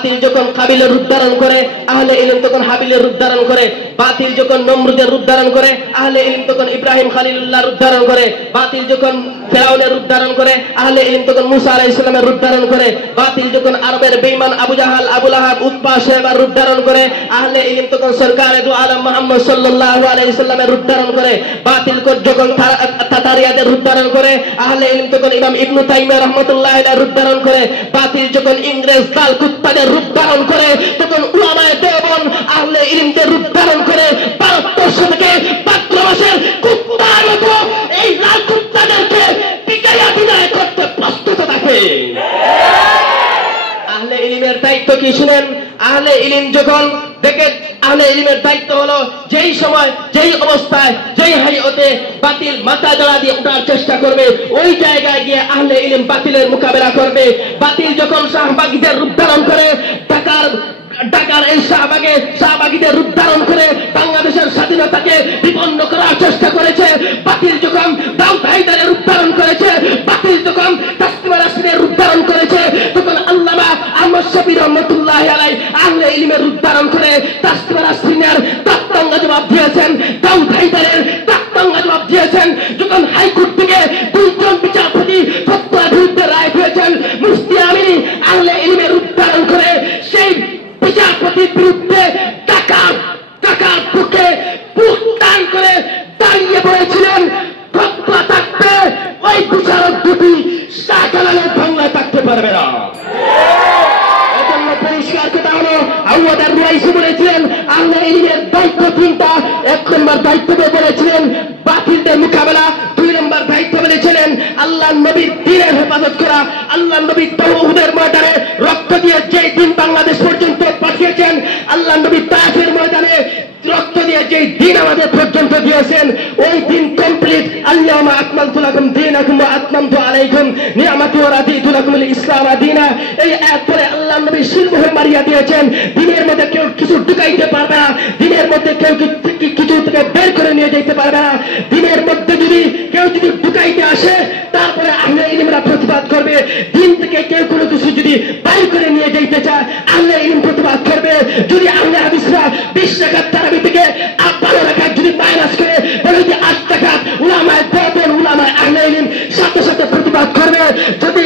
বাতিল যখন কাবিলের রূপ ধারণ করে আহলে ইলম তখন হাবিলের রূপ ধারণ করে। বাতিল যখন নমরুদের রূপ ধারণ করে আহলে ইলম তখন ইব্রাহিম খলিলুল্লাহর রূপ ধারণ করে। বাতিল যখন ফেরাউনের রূপ ধারণ করে আহলে ইলম তখন মুসা আলাইহিস সালামের রূপ ধারণ করে। বাতিল যখন আরবের বেঈমান আবু জাহাল, আবু লাহাব, উতবা, শাইবার রূপ ধারণ করে আহলে ইলম তখন সরকারে দু আলম মুহাম্মদ সাল্লাল্লাহু আলাইহি সাল্লামের রূপ ধারণ করে। বাতিল যখন তাতারিয়াদের রূপ ধারণ করে আহলে ইলম তখন ইমাম ইবনে তাইমিয়া রাহমাতুল্লাহি আলাইহি রূপ ধারণ করে। বাতিল যখন ইংরেজ দাল কুত্তাদের রূপ ধারণ করে তখন উলামায়ে দেওবন্দ আহলে ইলমদের রূপ ধারণ করে। 72 থেকে ভাদ্র মাসের কুত্তার মতো এই লাল কুত্তাদেরকে পিটাইয়া বিদায় করতে প্রস্তুত থাকে। আহলে ইলমের দায়িত্ব কি শুনেন? আহলে ইলম যখন দেখে আহলে ইলমের দায়িত্ব হলো যেই সময় যেই অবস্থায় যেই হাইয়তে বাতিল মাথা জড়া দিয়ে ওঠার চেষ্টা করবে ওই জায়গায় গিয়ে আহলে ইলম বাতিলের মোকাবেলা করবে। বাতিল যখন শাহবাগীদের রূপ ধারণ করে ঢাকার এই শাহবাগীদের রূপ ধারণ করে বাংলাদেশের স্বাধীনতাকে বিপন্ন করার চেষ্টা করেছে। বাতিল যখন দাউদ হায়দারের রূপ ধারণ করেছে, বাতিল যখন তাসলিমা নাসরিনের রূপ ধারণ করেছে তখন আল্লামা আহমদ শফি রহমাতুল্লাহি আলাইহি আহলে ইলমের রূপ ধারণ করে তাসলিমা নাসরিনের তাত্ত্বঙ্গা জবাব দিয়েছেন, দাউদ হায়দারের তাত্ত্বঙ্গা জবাব দিয়েছেন। যখন হাইকোর্ট থেকে 2 জন বিচারপতি ফতোয়ার বিরুদ্ধে রায় দিয়েছেন, মুফতি আমিনী আহলে ইলমের রূপ ধারণ করে সেই বিচারপতির বিরুদ্ধে টাকার বুকে বুক টান করে দাঁড়িয়ে পড়েছিলেন। ফতোয়া থাকবে, ওই বিচারক দুটি শাহজালালের বাংলায় থাকতে পারবে না। এজন্য পরিষ্কার কথা হলো আউয়াদার রুয়াইসি বলেছিলেন আহলে ইলমের দায়িত্ব 3টা। 1 নম্বর দায়িত্ব বলেছিলেন বাতিলদের মোকাবেলা, 2 নম্বর দায়িত্ব বলেছিলেন আল্লাহর নবীর দ্বীনের হেফাজত করা। আল্লাহর নবী তাওহীদের ময়দানে রক্ত দিয়ে যে দিন বাংলাদেশ পর্যন্ত পাঠিয়েছেন, আল্লাহর নবী তায়েফের ময়দানে রক্ত দিয়ে যে দিন আমাদের পর্যন্ত দিয়েছেন ওই দিন কমপ্লিট। আল্লাহুম্মা আকমালতু লাকুম দীনাকুম ওয়া আতমামতু আলাইকুম নি'মাতি ওয়া রাদিতু লাকুমুল ইসলাম দীনা। এই আয়াত পরে আল্লাহর নবী শিরমোহর মারিয়া দিয়েছেন, দিনের মধ্যে কেউ কিছু ঢুকাইতে পারবে না, দিনের মধ্যে কেউ কিছু থেকে বের করে নিয়ে যেতে পারবে না। দিনের মধ্যে কেউ যদি ঢুকাইতে আসে তারপরে আহলে ইলমরা প্রতিবাদ করবে। দিন থেকে কেউ কোনো কিছু যদি বাইর করে নিয়ে যেতে চায় আহলে ইলম প্রতিবাদ করবে। যদি আহলে হাদিসরা 20 রাকাত তারাবি থেকে 12 রাকাত যদি মাইনাস করে বলে যে 8 রাকাত, উলামায়ে দেওবন্দ উলামায়ে আহলে ইলম সাথে সাথে প্রতিবাদ করবে। যদি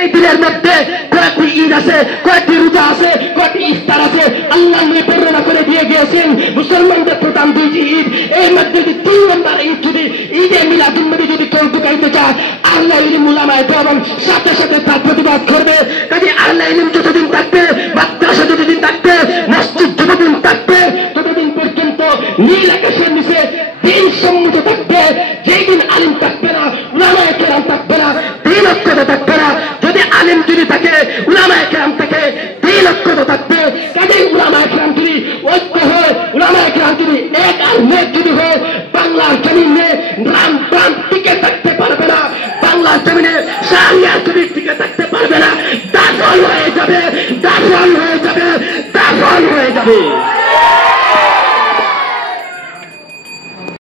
এই দিনের মধ্যে কয়েকটি ঈদ আছে, কয়েকটি রোজা আছে, কয়েকটি ইফতার আছে, আল্লাহ নবী বর্ণনা করে দিয়ে গিয়েছেন মুসলমানদের প্রধান 2টি ঈদ। এর মধ্যে যদি 3 নম্বর ঈদ যদি ঈদে মিলাদুন নবী যদি কেউ ঢুকাইতে চায় আহলে ইলম উলামায়ে দেওবন্দ সাথে সাথে তার প্রতিবাদ করবে। কাজে আহলে ইলম যতদিন থাকবে, মাদ্রাসা যতদিন থাকবে, মসজিদ যতদিন থাকবে ততদিন পর্যন্ত নীল আকাশের নিচে দিন সম্মত থাকবে। যেই দিন আলিম থাকবে না, উলামায়ে কেরাম থাকবে না, দিন ঐক্যতা থাকবে না। যদি আলিম যদি থাকে, উলামায়ে কেরাম থাকে, দিন ঐক্যতা থাকবে। কাজে উলামায়ে কেরাম যদি ঐক্য হয়, উলামায়ে কেরাম যদি এক আর নেক যদি হয়, বাংলার জমিনে রাম প্রাণ টিকে থাকতে পারবে না। বাংলার জমিনে শারিয়াত যদি টিকে থাকতে পারবে না, দাফন হয়ে যাবে, দাফন হয়ে যাবে, দাফন হয়ে যাবে।